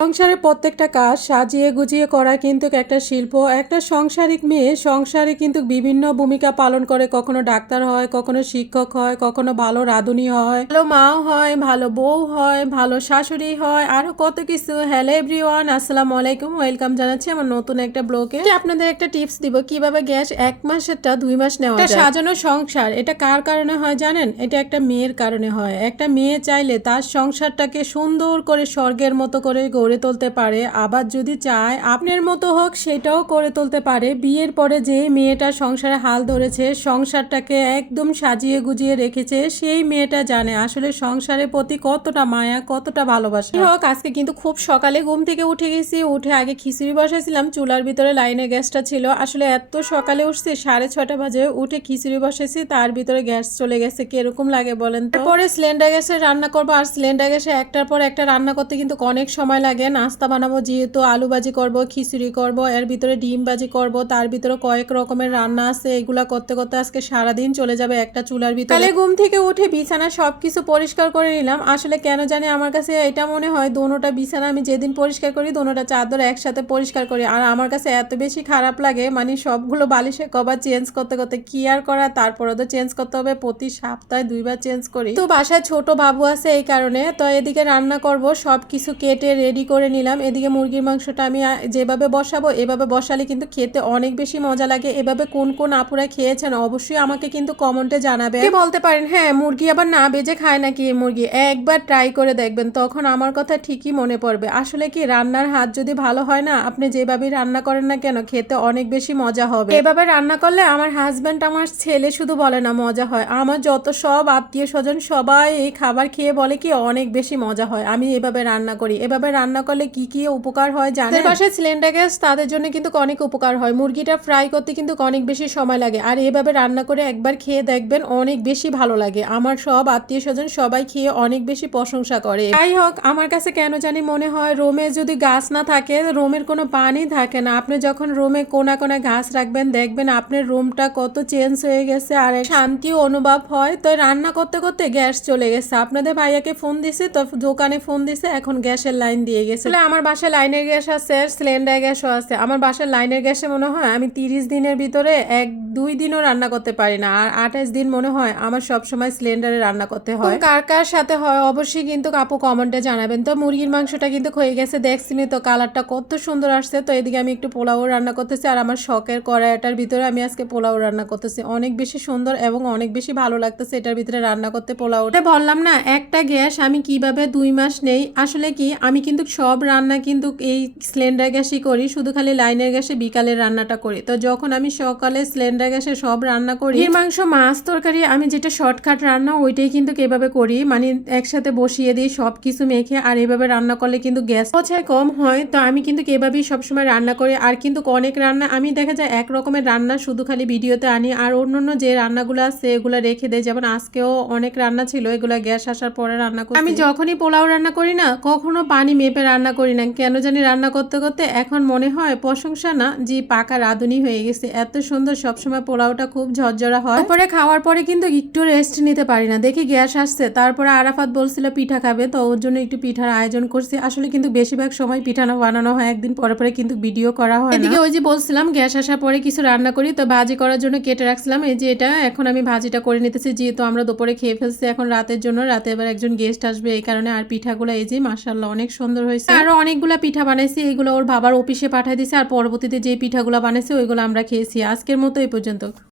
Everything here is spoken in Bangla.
সংসারের প্রত্যেকটা কাজ সাজিয়ে গুজিয়ে করা কিন্তু একটা শিল্প। একটা সংসারিক মেয়ে সংসারে কিন্তু বিভিন্ন ভূমিকা পালন করে। কখনো ডাক্তার হয় কখনো শিক্ষক হয় কখনো ভালো রাঁধুনি হয়। ভালো মাও হয় ভালো বউ হয় ভালো শাশুড়ি হয় আরও কত কিছু। হ্যালো এভরিওয়ান আসসালামু আলাইকুম। ওয়েলকাম জানাচ্ছি আমার নতুন একটা ব্লগে। আপনাদের একটা টিপস দিব কীভাবে গ্যাস এক মাসেরটা দুই মাস নেওয়া যায়। সাজানো সংসার এটা কার কারণে হয় জানেন? এটা একটা মেয়ের কারণে হয়। একটা মেয়ে চাইলে তার সংসারটাকে সুন্দর করে স্বর্গের মতো করে গড়ে তুলতে পারে আবার যদি চায় আপনার মতো হোক সেটাও করে তুলতে পারে। বিয়ের পরে যে মেয়েটা সংসারে হাল ধরেছে সংসারটাকে একদম সাজিয়ে গুজিয়ে রেখেছে সেই মেয়েটা জানে আসলে সংসারের প্রতি কতটা মায়া কতটা ভালোবাসা। হোক আজকে কিন্তু খুব সকালে ঘুম থেকে উঠে গেছি উঠে আগে খিচুড়ি বসাইছিলাম চুলার ভিতরে লাইনে গ্যাসটা ছিল। আসলে এত সকালে উঠছি সাড়ে ছটা বাজে উঠে খিচুড়ি বসেছি তার ভিতরে গ্যাস চলে গেছে কীরকম লাগে বলেন তো? পরে সিলিন্ডার গ্যাসে রান্না করব আর সিলিন্ডার গ্যাসে একটার পর একটা রান্না করতে কিন্তু অনেক সময় লাগে। নাস্তা বানাবো, যেহেতু আলু ভাজি করব, খিচুড়ি করব, এর ভিতরে ডিম ভাজি করব, তার ভিতরে কয়েক রকমের রান্না আছে, এগুলা করতে করতে আজকে সারাদিন চলে যাবে একটা চুলার ভিতরে। তাহলে ঘুম থেকে উঠে বিছানা সবকিছু পরিষ্কার করে নিলাম। আসলে কেন জানি আমার কাছে এটা মনে হয়, দোনোটা বিছানা আমি যেদিন পরিষ্কার করি, দোনোটা চাদর একসাথে পরিষ্কার করি। আর আমার কাছে এত বেশি খারাপ লাগে মানে সবগুলো বালিশের কভার চেঞ্জ করতে করতে কি আর করা তারপরে তো চেঞ্জ করতে হবে, প্রতি সপ্তাহে দুইবার চেঞ্জ করি। তো বাসায় ছোট বাবু আছে এই কারণে, তো এদিকে রান্না করব সব কিছু কেটে রেডি করে নিলাম। এদিকে মুরগির মাংসটা আমি যেভাবে বসাবো এভাবে বসালে কিন্তু খেতে অনেক বেশি মজা লাগে। এভাবে কোন কোন আপুরা খেয়েছেন অবশ্যই আমাকে কিন্তু কমেন্টে জানাবে। বলতে পারেন? হ্যাঁ মুরগি আবার না বেজে খায় নাকি এই মুরগি? একবার ট্রাই করে দেখবেন তখন আমার কথা ঠিকই মনে পড়বে। আসলে কি রান্নার হাত যদি ভালো হয় না আপনি যেভাবে রান্না করেন না কেন খেতে অনেক বেশি মজা হবে। এভাবে রান্না করলে আমার হাজব্যান্ড আমার ছেলে শুধু বলে না মজা হয়। আমার যত সব আত্মীয় স্বজন সবাই এই খাবার খেয়ে বলে কি অনেক বেশি মজা হয়। আমি এভাবে রান্না করি এভাবে রান্না করলে কি কি উপকার হয় জানেন? বাসায় সিলিন্ডার গ্যাস তাদের জন্য কিন্তু অনেক উপকার হয়। মুরগিটা ফ্রাই করতে কিন্তু অনেক বেশি সময় লাগে। আর এভাবে রান্না করে একবার খেয়ে দেখবেন অনেক বেশি ভালো লাগে। আমার সব আত্মীয় স্বজন সবাই খেয়ে অনেক বেশি প্রশংসা করে। যাই হোক, আমার কাছে কেন জানি মনে হয় রোমে যদি গাছ না থাকে, রোমের কোনো পানি থাকে না। আপনি যখন রোমে কোনা কোনা গাছ রাখবেন, দেখবেন আপনার রুমটা কত চেঞ্জ হয়ে গেছে আর শান্তি অনুভব হয়। তো রান্না করতে করতে গ্যাস চলে গেছে। আপনাদের ভাইয়াকে ফোন দিছে, তো দোকানে ফোন দিছে, এখন গ্যাসের লাইন দিয়ে গেছে। আমার বাসায় লাইনের গ্যাস আছে সিলিন্ডার গ্যাসও আছে। আমার বাসার লাইনের গ্যাসে মনে হয় আমি তিরিশ দিনের ভিতরে এক দুই দিনও রান্না করতে পারি না। আর আঠাশ দিন মনে হয় আমার সব সময় সিলিন্ডারে রান্না করতে হয়। কার কার সাথে হয়? অবশ্যই কিন্তু আপু কমেন্টে জানাবেন। তো মুরগির মাংসটা কিন্তু হয়ে গেছে দেখছিনি তো কালারটা কত সুন্দর আসছে। তো এদিকে আমি একটু পোলাও রান্না করতেছি আর আমার শখের কড়াইটার ভিতরে আমি আজকে পোলাও রান্না করতেছি। অনেক বেশি সুন্দর এবং অনেক বেশি ভালো লাগতেছে এটার ভিতরে রান্না করতে পোলাও বললাম না একটা গ্যাস আমি কীভাবে দুই মাস নেই? আসলে কি আমি কিন্তু সব রান্না কিন্তু এই সিলিন্ডার গ্যাসই করি শুধু খালি লাইনের গ্যাসে বিকালের রান্নাটা করি। তো যখন আমি সকালে সিলিন্ডার গ্যাসে সব রান্না করি মাংস মাছ তরকারি আমি যেটা শর্টকাট রান্না ওইটাই কিন্তু এভাবে করি। মানে একসাথে বসিয়ে দিই সব কিছু মেখে আর এভাবে রান্না করলে কিন্তু গ্যাস পচায় কম হয়। তো আমি কিন্তু এভাবেই সবসময় রান্না করি। আর কিন্তু অনেক রান্না আমি দেখা যায় এক রকমের রান্না শুধু খালি ভিডিওতে আনি আর অন্য অন্য যে রান্নাগুলো আছে এগুলো রেখে দেয় যেমন আজকেও অনেক রান্না ছিল এগুলো গ্যাস আসার পরে রান্না করি আমি যখনই পোলাও রান্না করি না কখনো পানি মেপে রান্না করি না। কেন জানি রান্না করতে করতে এখন মনে হয় প্রশংসা না যে পাকা রাঁধুনি হয়ে গেছে। এত সুন্দর সবসময় পোলাওটা খুব ঝরঝরা হয়। তারপরে খাওয়ার পরে কিন্তু একটু রেস্ট নিতে পারি না। দেখি গ্যাস আসছে। তারপরে আরাফাত বলছিল পিঠা খাবে তো ওর জন্য একটু পিঠার আয়োজন করছি। আসলে কিন্তু বেশিরভাগ সময় পিঠা না বানানো হয়। একদিন পরে পরে কিন্তু ভিডিও করা হয় এদিকে ওই যে বলছিলাম গ্যাস আসার পরে কিছু রান্না করি তো ভাজি করার জন্য কেটে রাখছিলাম। এই যে এটা এখন আমি ভাজিটা করে নিতেছি যেহেতু আমরা দুপুরে খেয়ে ফেলছি। এখন রাতের জন্য রাতে এবার একজন গেস্ট আসবে এই কারণে আর পিঠাগুলো এই যে মাসাল্লাহ অনেক সুন্দর হয়েছে। আরও অনেকগুলো পিঠা বানাইছি, এগুলো ওর বাবার অফিসে পাঠিয়ে দিছে, আর পরবর্তীতে যে পিঠাগুলো বানাইছে, ওইগুলো আমরা খেয়েছি। আজকের মতো এই পর্যন্ত।